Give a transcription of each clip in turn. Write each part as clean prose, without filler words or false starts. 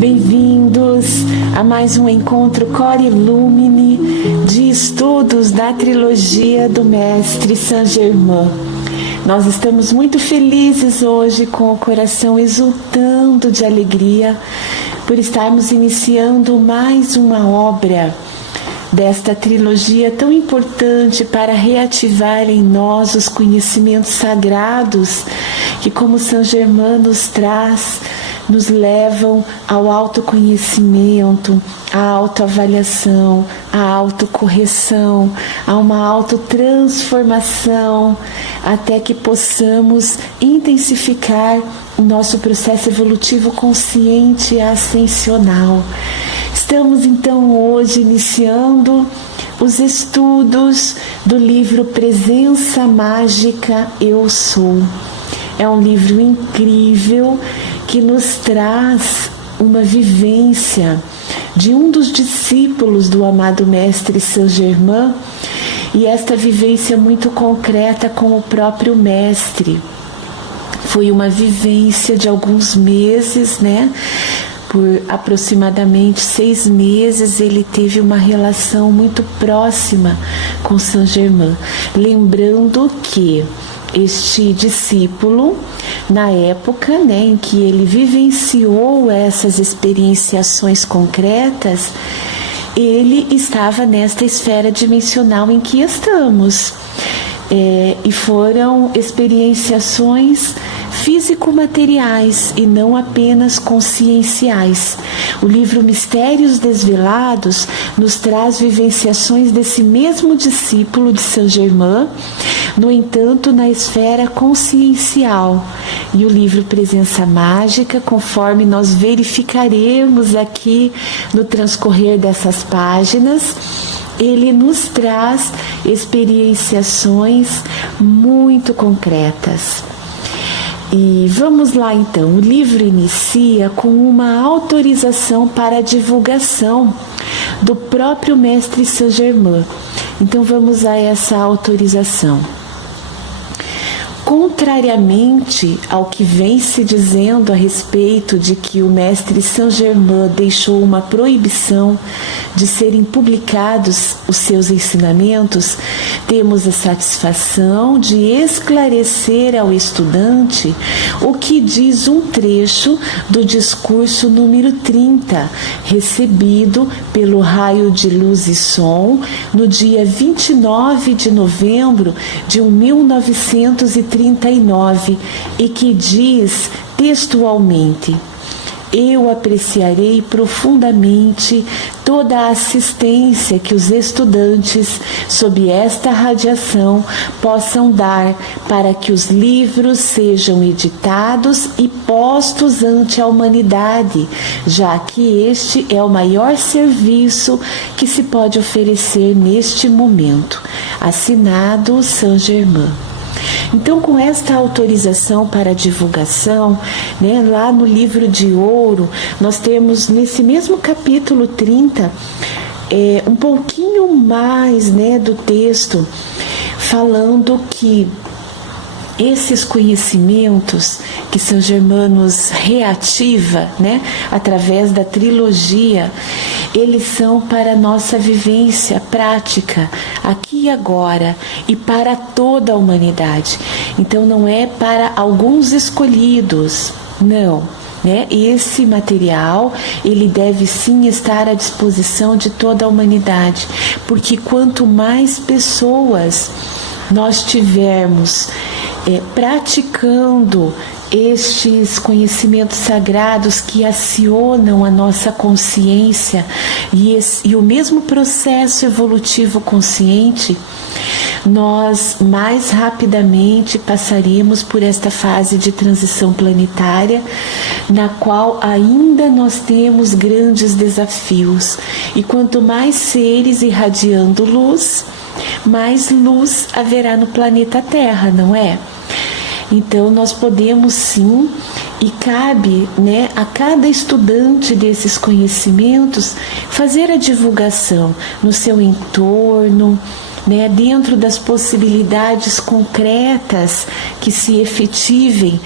Bem-vindos a mais um encontro Cor Illumine de estudos da trilogia do Mestre Saint Germain. Nós estamos muito felizes hoje, com o coração exultando de alegria, por estarmos iniciando mais uma obra desta trilogia tão importante para reativar em nós os conhecimentos sagrados que, como Saint Germain nos traz, nos levam ao autoconhecimento, à autoavaliação, à autocorreção, a uma autotransformação, até que possamos intensificar o nosso processo evolutivo consciente e ascensional. Estamos então hoje iniciando os estudos do livro Presença Mágica Eu Sou. É um livro incrível que nos traz uma vivência de um dos discípulos do amado Mestre Saint Germain, e esta vivência muito concreta com o próprio Mestre. Foi uma vivência de alguns meses, Por aproximadamente 6 meses ele teve uma relação muito próxima com Saint Germain. Lembrando que este discípulo, na época em que ele vivenciou essas experienciações concretas, ele estava nesta esfera dimensional em que estamos. E foram experienciações físico-materiais e não apenas conscienciais. O livro Mistérios Desvelados nos traz vivenciações desse mesmo discípulo de Saint Germain, no entanto, na esfera consciencial. E o livro Presença Mágica, conforme nós verificaremos aqui no transcorrer dessas páginas, ele nos traz experienciações muito concretas. E vamos lá então, o livro inicia com uma autorização para a divulgação do próprio Mestre Saint Germain. Então vamos a essa autorização. Contrariamente ao que vem se dizendo a respeito de que o Mestre Saint Germain deixou uma proibição de serem publicados os seus ensinamentos, temos a satisfação de esclarecer ao estudante o que diz um trecho do discurso número 30, recebido pelo Raio de Luz e Som no dia 29 de novembro de 1939, e que diz textualmente: eu apreciarei profundamente toda a assistência que os estudantes, sob esta radiação, possam dar para que os livros sejam editados e postos ante a humanidade, já que este é o maior serviço que se pode oferecer neste momento. Assinado Saint Germain. Então, com esta autorização para a divulgação, lá no livro de ouro, nós temos nesse mesmo capítulo 30, um pouquinho mais do texto, falando que esses conhecimentos que Saint Germain nos reativa, através da trilogia, eles são para a nossa vivência prática, aqui e agora, e para toda a humanidade. Então não é para alguns escolhidos, não. Esse material, ele deve sim estar à disposição de toda a humanidade, porque quanto mais pessoas nós tivermos praticando estes conhecimentos sagrados que acionam a nossa consciência e o mesmo processo evolutivo consciente, nós mais rapidamente passaremos por esta fase de transição planetária, na qual ainda nós temos grandes desafios. E quanto mais seres irradiando luz, mais luz haverá no planeta Terra, não é? Então nós podemos sim, e cabe a cada estudante desses conhecimentos fazer a divulgação no seu entorno, né, dentro das possibilidades concretas que se efetivem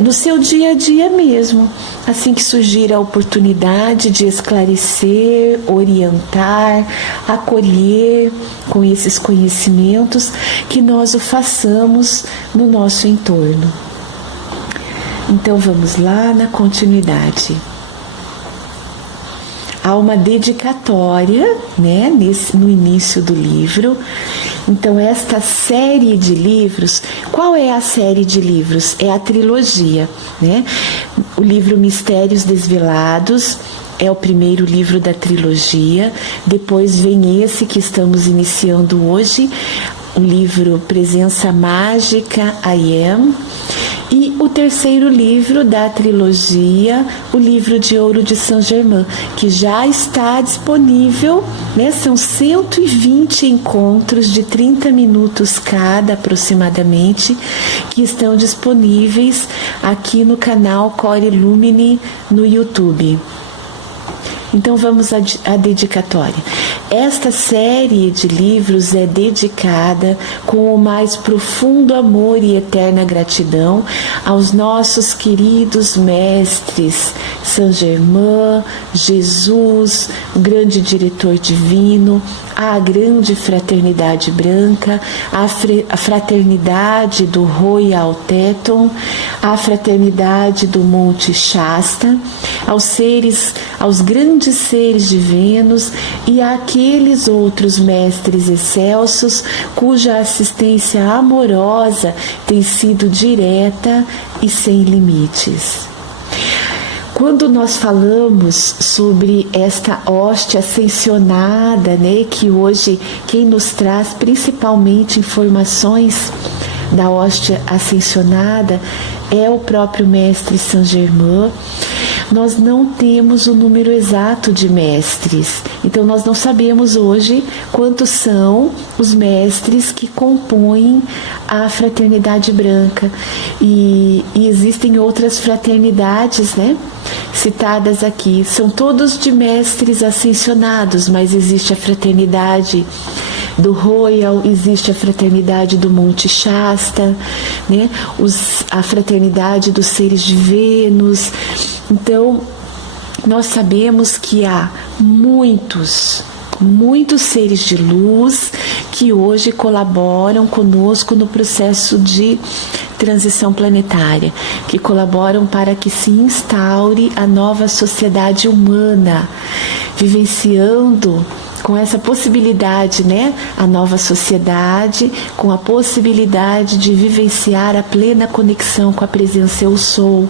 no seu dia a dia mesmo, assim que surgir a oportunidade de esclarecer, orientar, acolher com esses conhecimentos, que nós o façamos no nosso entorno. Então vamos lá na continuidade. Há uma dedicatória, né, no início do livro. Então, esta série de livros, qual é a série de livros? É a trilogia, né? O livro Mistérios Desvelados é o primeiro livro da trilogia. Depois vem esse que estamos iniciando hoje, o livro Presença Mágica, I Am. E o terceiro livro da trilogia, o livro de ouro de Saint Germain, que já está disponível, né? São 120 encontros de 30 minutos cada, aproximadamente, que estão disponíveis aqui no canal Core Lumine no YouTube. Então vamos à dedicatória. Esta série de livros é dedicada com o mais profundo amor e eterna gratidão aos nossos queridos mestres Saint Germain, Jesus, o grande diretor divino, a grande fraternidade branca, a fraternidade do Royal Teton, a fraternidade do Monte Shasta, aos grandes seres de Vênus e àqueles outros mestres excelsos cuja assistência amorosa tem sido direta e sem limites. Quando nós falamos sobre esta hoste ascensionada, né, que hoje quem nos traz principalmente informações da hoste ascensionada é o próprio mestre Saint Germain, nós não temos o número exato de mestres. Então nós não sabemos hoje quantos são os mestres que compõem a fraternidade branca. E existem outras fraternidades, né, citadas aqui. São todos de mestres ascensionados, mas existe a fraternidade do Royal, existe a fraternidade do Monte Shasta, né? A fraternidade dos seres de Vênus. Então, nós sabemos que há muitos seres de luz que hoje colaboram conosco no processo de transição planetária, que colaboram para que se instaure a nova sociedade humana, vivenciando com essa possibilidade, né, a nova sociedade, com a possibilidade de vivenciar a plena conexão com a presença Eu Sou,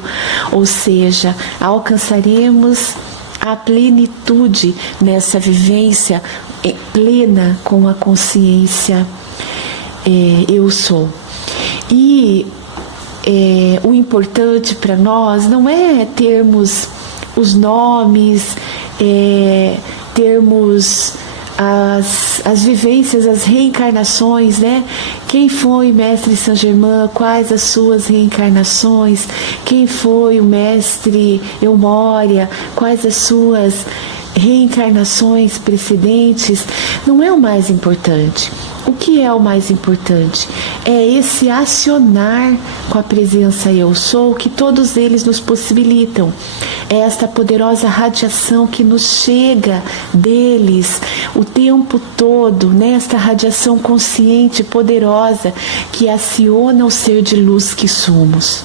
ou seja, alcançaremos a plenitude nessa vivência plena com a consciência Eu Sou. E o importante para nós não é termos os nomes, termos as vivências, as reencarnações, né? Quem foi o mestre Saint Germain, quais as suas reencarnações, quem foi o mestre Eumória, quais as suas reencarnações precedentes, não é o mais importante. O que é o mais importante? É esse acionar com a presença Eu Sou que todos eles nos possibilitam. É esta poderosa radiação que nos chega deles o tempo todo, nesta radiação consciente poderosa que aciona o ser de luz que somos.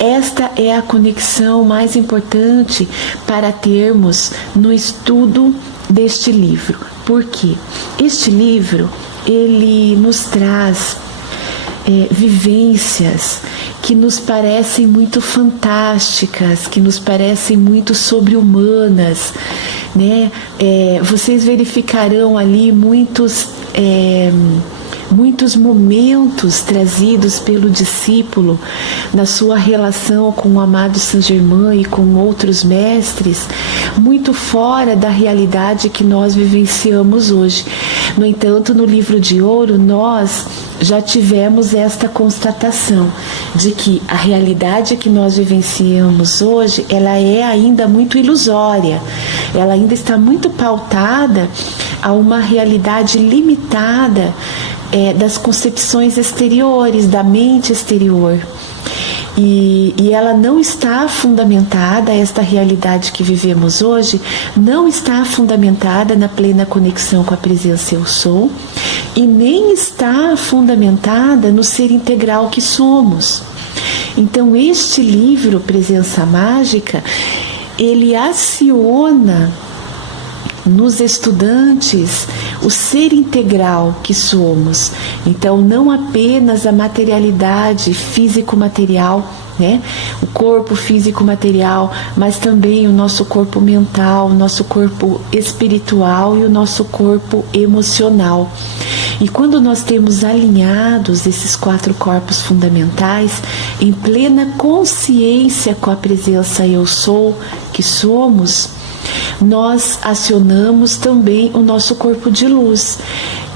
Esta é a conexão mais importante para termos no estudo deste livro. Por quê? Este livro, ele nos traz vivências que nos parecem muito fantásticas, que nos parecem muito sobre-humanas, né? Vocês verificarão ali muitos muitos momentos trazidos pelo discípulo na sua relação com o amado Saint Germain e com outros mestres, muito fora da realidade que nós vivenciamos hoje. No entanto, no Livro de Ouro, nós já tivemos esta constatação de que a realidade que nós vivenciamos hoje, ela é ainda muito ilusória, ela ainda está muito pautada a uma realidade limitada das concepções exteriores, da mente exterior. E ela não está fundamentada, esta realidade que vivemos hoje, não está fundamentada na plena conexão com a presença Eu Sou, e nem está fundamentada no ser integral que somos. Então, este livro, Presença Mágica, ele aciona nos estudantes o ser integral que somos. Então, não apenas a materialidade físico-material, né? O corpo físico-material, mas também o nosso corpo mental, o nosso corpo espiritual e o nosso corpo emocional. E quando nós temos alinhados esses 4 corpos fundamentais, em plena consciência com a presença Eu Sou que somos, nós acionamos também o nosso corpo de luz.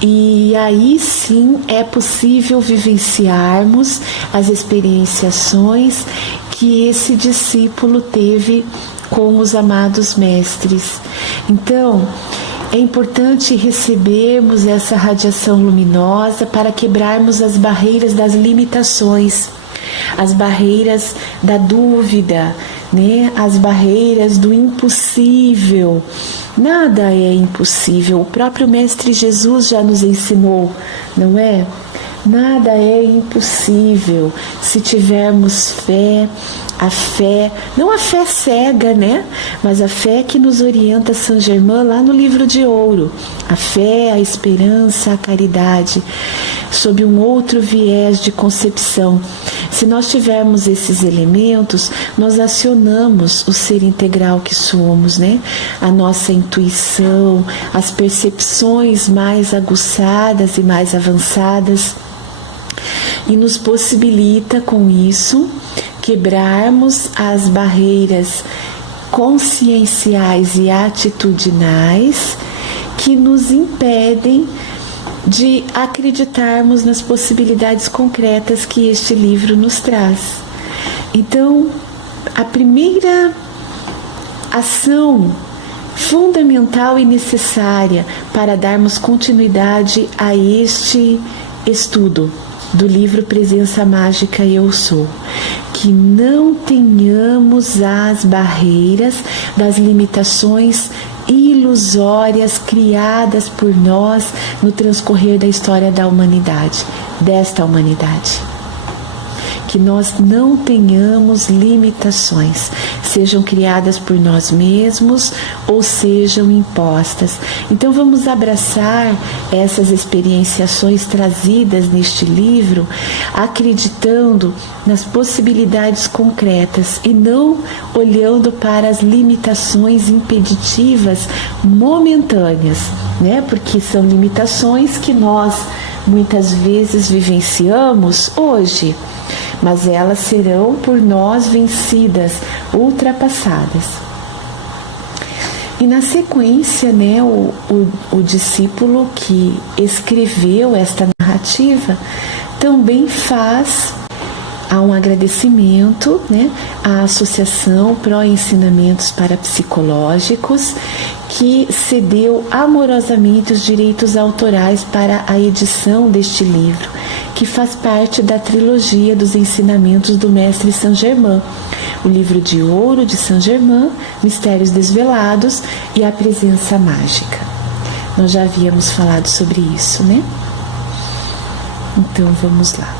E aí sim é possível vivenciarmos as experienciações que esse discípulo teve com os amados mestres. Então, é importante recebermos essa radiação luminosa para quebrarmos as barreiras das limitações, as barreiras da dúvida, né? As barreiras do impossível. Nada é impossível. O próprio Mestre Jesus já nos ensinou, não é? Nada é impossível se tivermos fé, a fé, não a fé cega, né? Mas a fé que nos orienta Saint Germain lá no Livro de Ouro. A fé, a esperança, a caridade, sob um outro viés de concepção. Se nós tivermos esses elementos, nós acionamos o ser integral que somos, né? A nossa intuição, as percepções mais aguçadas e mais avançadas, e nos possibilita com isso quebrarmos as barreiras conscienciais e atitudinais que nos impedem de acreditarmos nas possibilidades concretas que este livro nos traz. Então, a primeira ação fundamental e necessária para darmos continuidade a este estudo do livro Presença Mágica Eu Sou, que não tenhamos as barreiras das limitações ilusórias criadas por nós no transcorrer da história da humanidade, desta humanidade. Que nós não tenhamos limitações, sejam criadas por nós mesmos ou sejam impostas. Então vamos abraçar essas experienciações trazidas neste livro, acreditando nas possibilidades concretas e não olhando para as limitações impeditivas momentâneas, né? Porque são limitações que nós muitas vezes vivenciamos hoje, mas elas serão por nós vencidas, ultrapassadas. E na sequência, né, o discípulo que escreveu esta narrativa também faz um agradecimento, né, à Associação Pró-Ensinamentos Parapsicológicos, que cedeu amorosamente os direitos autorais para a edição deste livro, que faz parte da trilogia dos ensinamentos do Mestre Saint Germain, o Livro de Ouro de Saint Germain, Mistérios Desvelados e a Presença Mágica. Nós já havíamos falado sobre isso, né? Então vamos lá.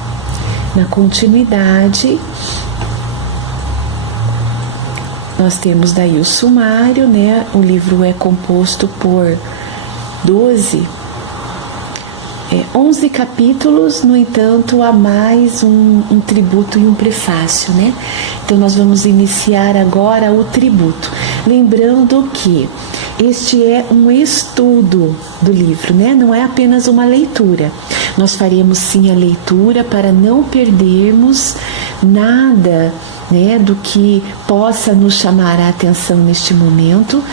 Na continuidade, nós temos daí o sumário, né? O livro é composto por 11 capítulos, no entanto, há mais um tributo e um prefácio, né? Então nós vamos iniciar agora o tributo, lembrando que este é um estudo do livro, né? Não é apenas uma leitura. Nós faremos sim a leitura para não perdermos nada, né, do que possa nos chamar a atenção neste momento,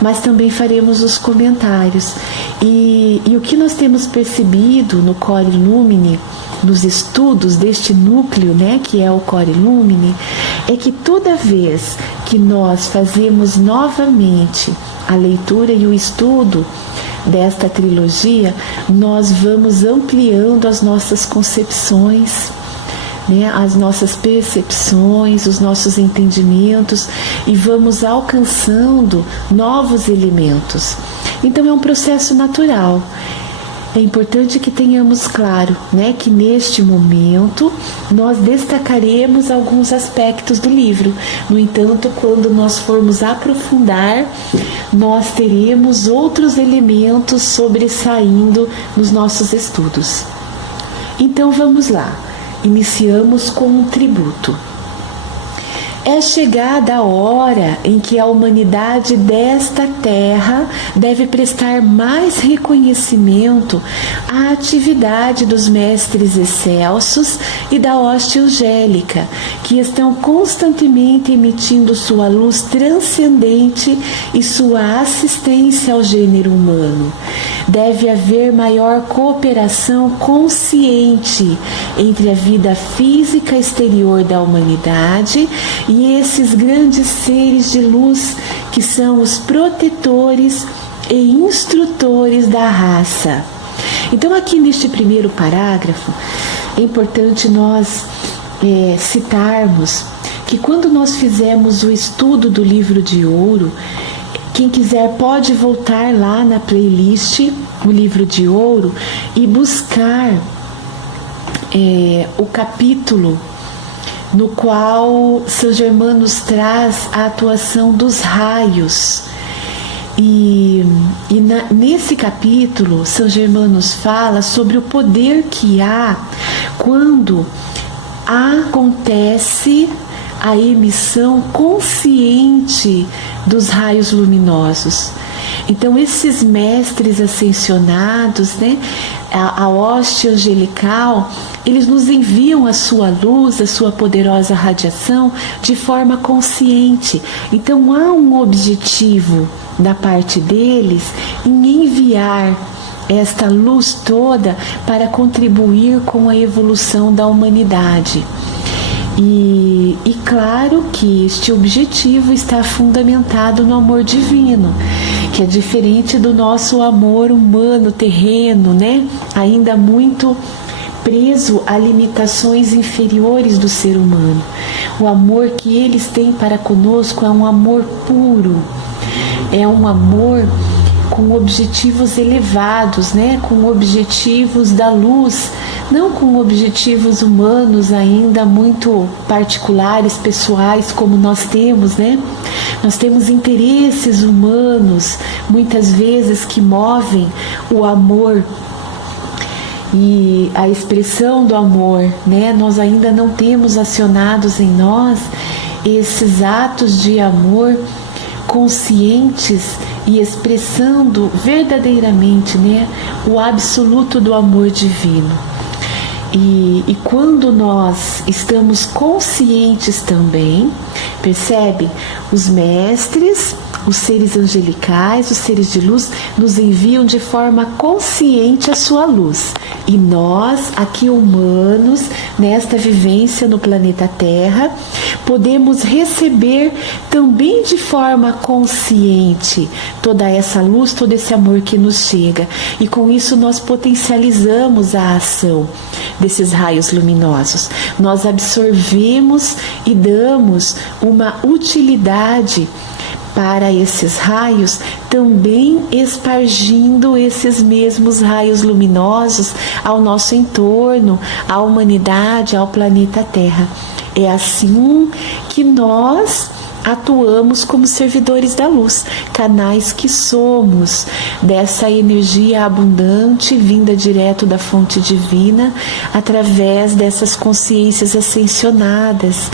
mas também faremos os comentários. E o que nós temos percebido no Cor Illumine, nos estudos deste núcleo, né, que é o Cor Illumine, é que toda vez que nós fazemos novamente a leitura e o estudo desta trilogia, nós vamos ampliando as nossas concepções, né, as nossas percepções, os nossos entendimentos, e vamos alcançando novos elementos. Então é um processo natural. É importante que tenhamos claro, né, que neste momento nós destacaremos alguns aspectos do livro. No entanto, quando nós formos aprofundar, nós teremos outros elementos sobressaindo nos nossos estudos. Então vamos lá. Iniciamos com um tributo. É chegada a hora em que a humanidade desta terra deve prestar mais reconhecimento à atividade dos mestres excelsos e da hoste angélica, que estão constantemente emitindo sua luz transcendente e sua assistência ao gênero humano. Deve haver maior cooperação consciente entre a vida física exterior da humanidade e esses grandes seres de luz que são os protetores e instrutores da raça. Então, aqui neste primeiro parágrafo, é importante nós citarmos que quando nós fizemos o estudo do livro de ouro, quem quiser pode voltar lá na playlist, o livro de ouro, e buscar o capítulo no qual São Germano nos traz a atuação dos raios. Nesse capítulo, São Germano nos fala sobre o poder que há quando acontece a emissão consciente dos raios luminosos. Então, esses mestres ascensionados, né, a hoste angelical, eles nos enviam a sua luz, a sua poderosa radiação de forma consciente. Então, há um objetivo da parte deles em enviar esta luz toda para contribuir com a evolução da humanidade. E claro que este objetivo está fundamentado no amor divino, que é diferente do nosso amor humano, terreno, né? Ainda muito preso a limitações inferiores do ser humano. O amor que eles têm para conosco é um amor puro, é um amor com objetivos elevados, né? Com objetivos da luz, não com objetivos humanos ainda muito particulares, pessoais, como nós temos, né? Nós temos interesses humanos, muitas vezes, que movem o amor e a expressão do amor, né? Nós ainda não temos acionados em nós esses atos de amor conscientes e expressando verdadeiramente, né, o absoluto do amor divino. E quando nós estamos conscientes também, percebe? Os mestres, os seres angelicais, os seres de luz, nos enviam de forma consciente a sua luz. E nós, aqui humanos, nesta vivência no planeta Terra, podemos receber também de forma consciente toda essa luz, todo esse amor que nos chega. E com isso nós potencializamos a ação desses raios luminosos. Nós absorvemos e damos uma utilidade para esses raios, também espargindo esses mesmos raios luminosos ao nosso entorno, à humanidade, ao planeta Terra. É assim que nós atuamos como servidores da luz, canais que somos dessa energia abundante vinda direto da fonte divina, através dessas consciências ascensionadas,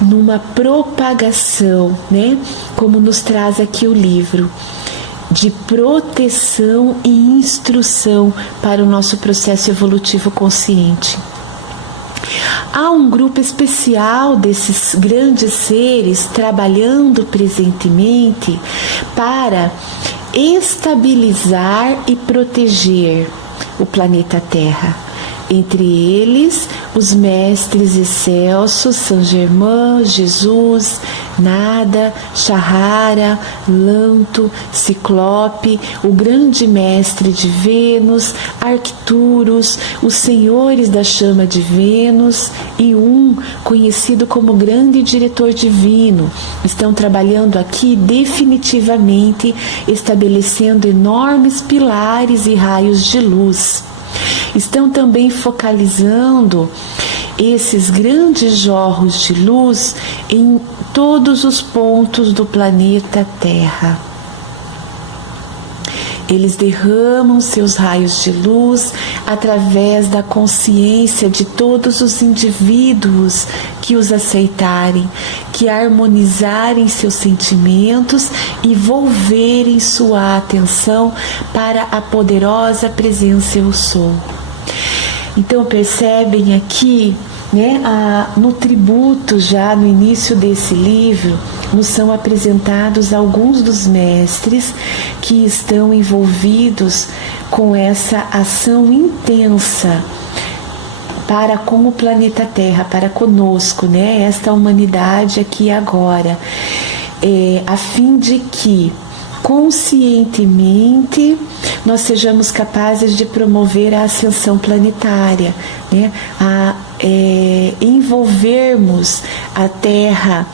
numa propagação, né? Como nos traz aqui o livro. de proteção e instrução para o nosso processo evolutivo consciente. Há um grupo especial desses grandes seres trabalhando presentemente para estabilizar e proteger o planeta Terra. Entre eles, os mestres excelsos Saint Germain, Jesus, Nada, Shahara, Lanto, Ciclope, o grande mestre de Vênus, Arcturus, os senhores da chama de Vênus e conhecido como grande diretor divino, estão trabalhando aqui definitivamente, estabelecendo enormes pilares e raios de luz. Estão também focalizando esses grandes jorros de luz em todos os pontos do planeta Terra. Eles derramam seus raios de luz através da consciência de todos os indivíduos que os aceitarem, que harmonizarem seus sentimentos e volverem sua atenção para a poderosa presença Eu Sou. Então percebem aqui, no tributo, já no início desse livro, nos são apresentados alguns dos mestres que estão envolvidos com essa ação intensa para com o planeta Terra, para conosco, esta humanidade aqui e agora, a fim de que conscientemente nós sejamos capazes de promover a ascensão planetária, envolvermos a Terra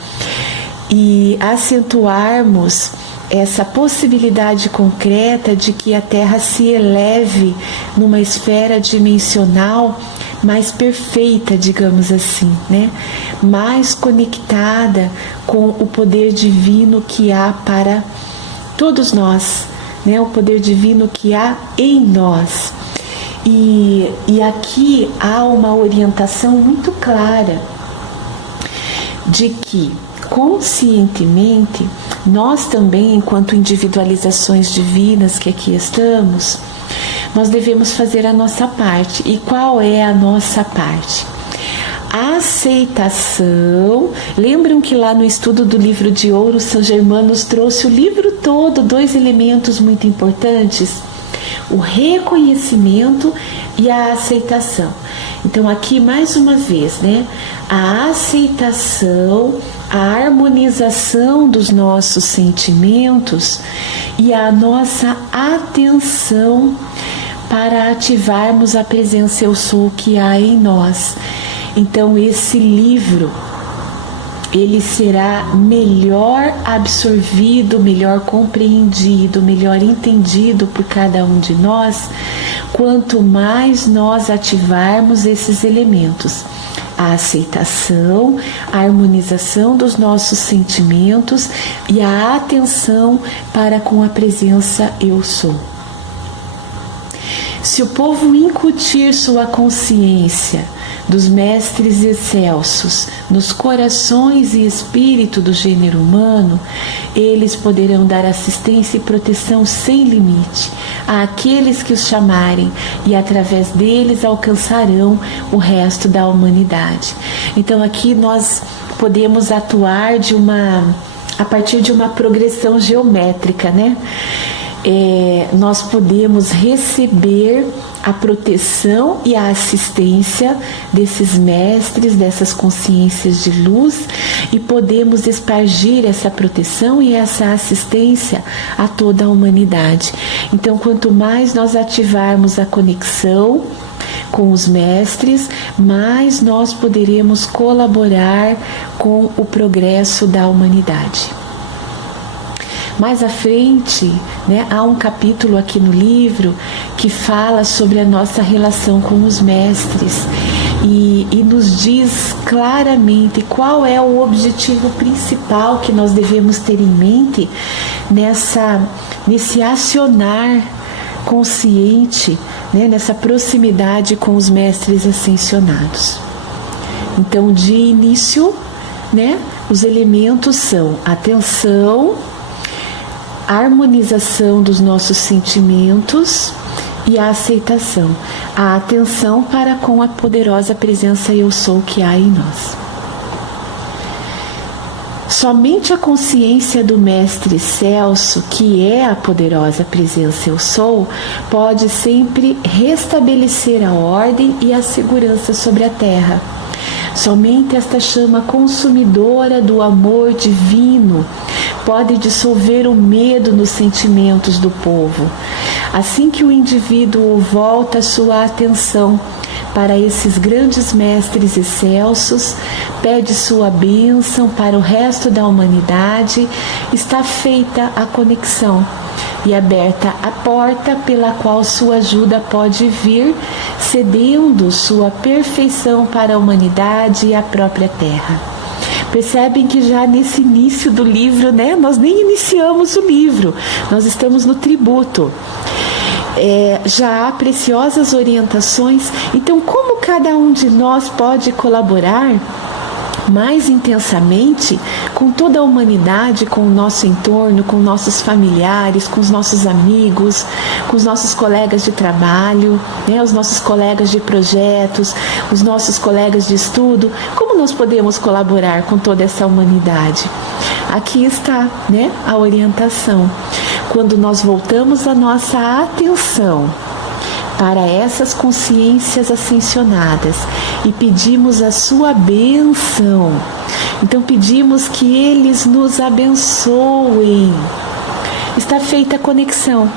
e acentuarmos essa possibilidade concreta de que a Terra se eleve numa esfera dimensional mais perfeita, digamos assim, mais conectada com o poder divino que há para todos nós, o poder divino que há em nós. E aqui há uma orientação muito clara de que conscientemente nós também, enquanto individualizações divinas que aqui estamos, nós devemos fazer a nossa parte. E qual é a nossa parte? A aceitação. Lembram que lá no estudo do livro de ouro, Saint Germain nos trouxe o livro todo, 2 elementos muito importantes: o reconhecimento e a aceitação. Então aqui mais uma vez, a aceitação, a harmonização dos nossos sentimentos e a nossa atenção para ativarmos a presença Eu Sou que há em nós. Então esse livro, ele será melhor absorvido, melhor compreendido, melhor entendido por cada um de nós, quanto mais nós ativarmos esses elementos: a aceitação, a harmonização dos nossos sentimentos e a atenção para com a presença Eu Sou. Se o povo incutir sua consciência dos mestres excelsos nos corações e espírito do gênero humano, eles poderão dar assistência e proteção sem limite àqueles que os chamarem, e através deles alcançarão o resto da humanidade. Então aqui nós podemos atuar a partir de uma progressão geométrica, nós podemos receber a proteção e a assistência desses mestres, dessas consciências de luz, e podemos espargir essa proteção e essa assistência a toda a humanidade. Então, quanto mais nós ativarmos a conexão com os mestres, mais nós poderemos colaborar com o progresso da humanidade. Mais à frente, há um capítulo aqui no livro que fala sobre a nossa relação com os mestres e nos diz claramente qual é o objetivo principal que nós devemos ter em mente nesse acionar consciente, nessa proximidade com os mestres ascensionados. Então, de início, os elementos são atenção, a harmonização dos nossos sentimentos e a aceitação, a atenção para com a poderosa presença Eu Sou que há em nós. Somente a consciência do Mestre Celso, que é a poderosa presença Eu Sou, pode sempre restabelecer a ordem e a segurança sobre a Terra. Somente esta chama consumidora do amor divino pode dissolver o medo nos sentimentos do povo. Assim que o indivíduo volta sua atenção para esses grandes mestres excelsos, pede sua bênção para o resto da humanidade, está feita a conexão e aberta a porta pela qual sua ajuda pode vir, cedendo sua perfeição para a humanidade e a própria Terra. Percebem que já nesse início do livro, né, nós nem iniciamos o livro, nós estamos no tributo. Já há preciosas orientações. Então, como cada um de nós pode colaborar mais intensamente com toda a humanidade, com o nosso entorno, com nossos familiares, com os nossos amigos, com os nossos colegas de trabalho, né, os nossos colegas de projetos, os nossos colegas de estudo? Como nós podemos colaborar com toda essa humanidade? Aqui está, né, a orientação. Quando nós voltamos a nossa atenção para essas consciências ascensionadas e pedimos a sua bênção, então pedimos que eles nos abençoem. Está feita a conexão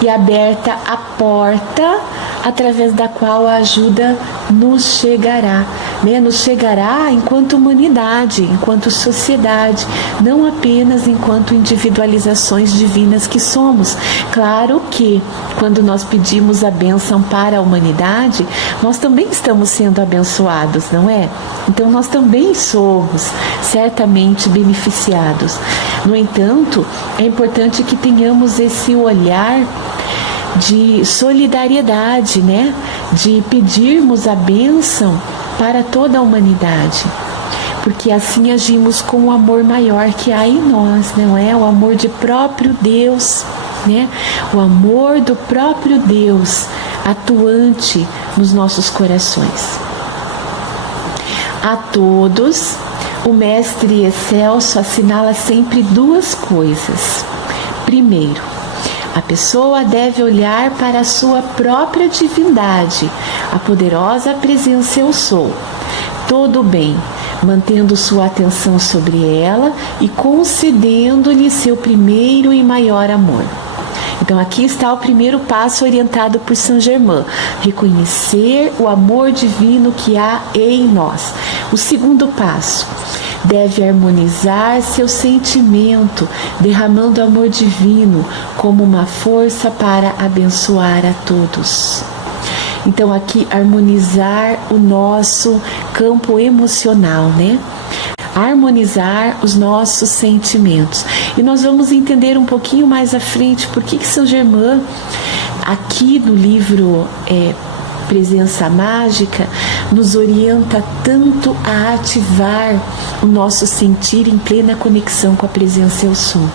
e aberta a porta através da qual a ajuda nos chegará, né? Nos chegará enquanto humanidade, enquanto sociedade, não apenas enquanto individualizações divinas que somos. Claro que quando nós pedimos a bênção para a humanidade, nós também estamos sendo abençoados, não é? Então nós também somos certamente beneficiados. No entanto, é importante que tenhamos esse olhar de solidariedade, né? De pedirmos a bênção para toda a humanidade, porque assim agimos com o amor maior que há em nós, não é? O amor de próprio Deus, né? O amor do próprio Deus atuante nos nossos corações. A todos, o Mestre Excelso assinala sempre duas coisas. Primeiro, a pessoa deve olhar para a sua própria divindade, a poderosa presença Eu Sou, todo o bem, mantendo sua atenção sobre ela e concedendo-lhe seu primeiro e maior amor. Então aqui está o primeiro passo orientado por Saint Germain: reconhecer o amor divino que há em nós. O segundo passo: deve harmonizar seu sentimento, derramando amor divino como uma força para abençoar a todos. Então aqui harmonizar o nosso campo emocional, né? Harmonizar os nossos sentimentos. E nós vamos entender um pouquinho mais à frente por que Saint Germain, aqui no livro Presença Mágica, nos orienta tanto a ativar o nosso sentir em plena conexão com a presença Eu Sou.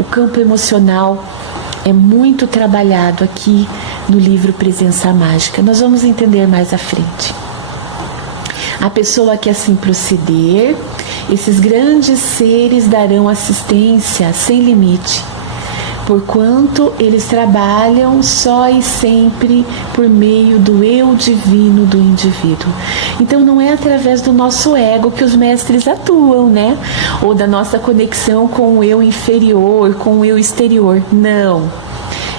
O campo emocional é muito trabalhado aqui no livro Presença Mágica. Nós vamos entender mais à frente. A pessoa que assim proceder, esses grandes seres darão assistência sem limite, porquanto eles trabalham só e sempre por meio do eu divino do indivíduo. Então não é através do nosso ego que os mestres atuam, né? Ou da nossa conexão com o eu inferior, com o eu exterior. Não.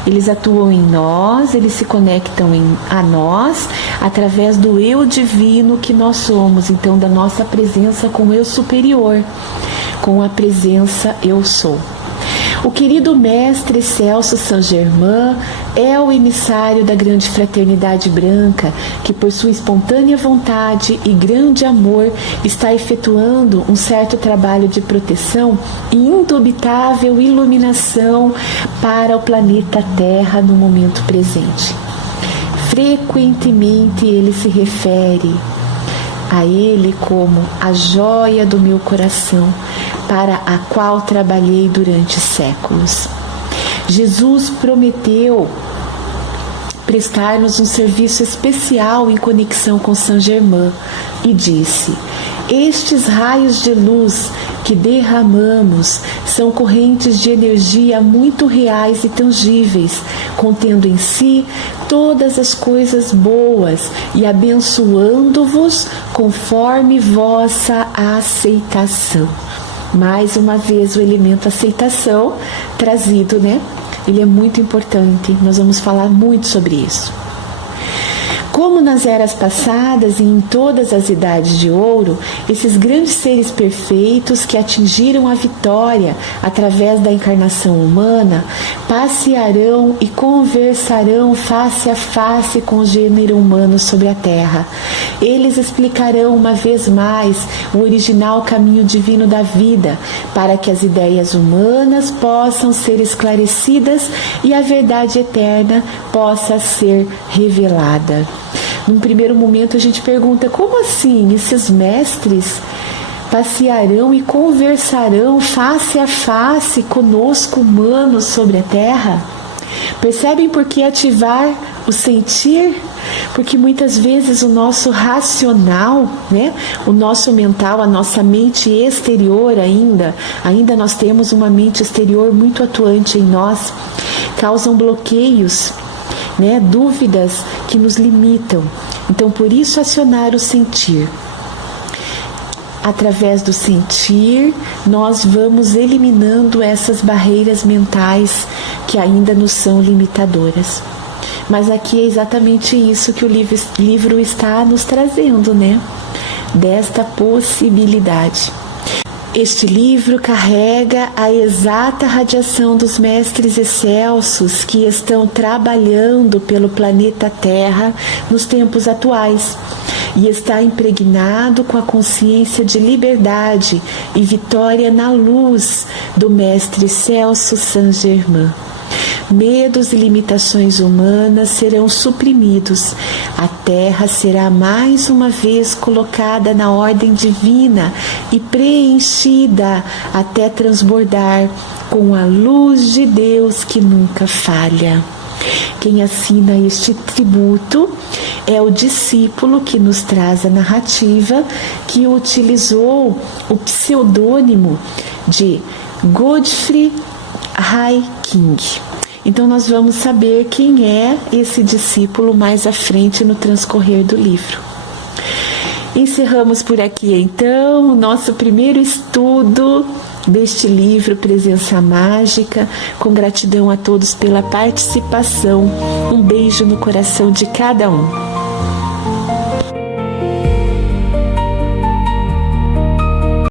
Eles atuam em nós, eles se conectam a nós através do eu divino que nós somos, então da nossa presença com o eu superior, com a presença Eu Sou. O querido Mestre Celso Saint Germain é o emissário da grande fraternidade branca que, por sua espontânea vontade e grande amor, está efetuando um certo trabalho de proteção e indubitável iluminação para o planeta Terra no momento presente. Frequentemente ele se refere a ele como a joia do meu coração, para a qual trabalhei durante séculos. Jesus prometeu prestar-nos um serviço especial em conexão com Saint-Germain e disse: estes raios de luz que derramamos são correntes de energia muito reais e tangíveis, contendo em si todas as coisas boas e abençoando-vos conforme vossa aceitação. Mais uma vez o elemento aceitação trazido, né? Ele é muito importante, nós vamos falar muito sobre isso. Como nas eras passadas e em todas as idades de ouro, esses grandes seres perfeitos que atingiram a vitória através da encarnação humana, passearão e conversarão face a face com o gênero humano sobre a Terra. Eles explicarão uma vez mais o original caminho divino da vida, para que as ideias humanas possam ser esclarecidas e a verdade eterna possa ser revelada. Num primeiro momento a gente pergunta: como assim esses mestres passearão e conversarão face a face conosco humanos sobre a Terra? Percebem por que ativar o sentir? Porque muitas vezes o nosso racional, né, o nosso mental, a nossa mente exterior ainda nós temos uma mente exterior muito atuante em nós, causam bloqueios, né, dúvidas que nos limitam. Então, por isso, acionar o sentir. Através do sentir, nós vamos eliminando essas barreiras mentais que ainda nos são limitadoras. Mas aqui é exatamente isso que o livro está nos trazendo, né? Desta possibilidade. Este livro carrega a exata radiação dos mestres excelsos que estão trabalhando pelo planeta Terra nos tempos atuais e está impregnado com a consciência de liberdade e vitória na luz do mestre Celso Saint-Germain. Medos e limitações humanas serão suprimidos. A Terra será mais uma vez colocada na ordem divina e preenchida até transbordar com a luz de Deus que nunca falha. Quem assina este tributo é o discípulo que nos traz a narrativa, que utilizou o pseudônimo de Godfrey Hi-King. Então nós vamos saber quem é esse discípulo mais à frente no transcorrer do livro. Encerramos por aqui então o nosso primeiro estudo deste livro Presença Mágica, com gratidão a todos pela participação. Um beijo no coração de cada um.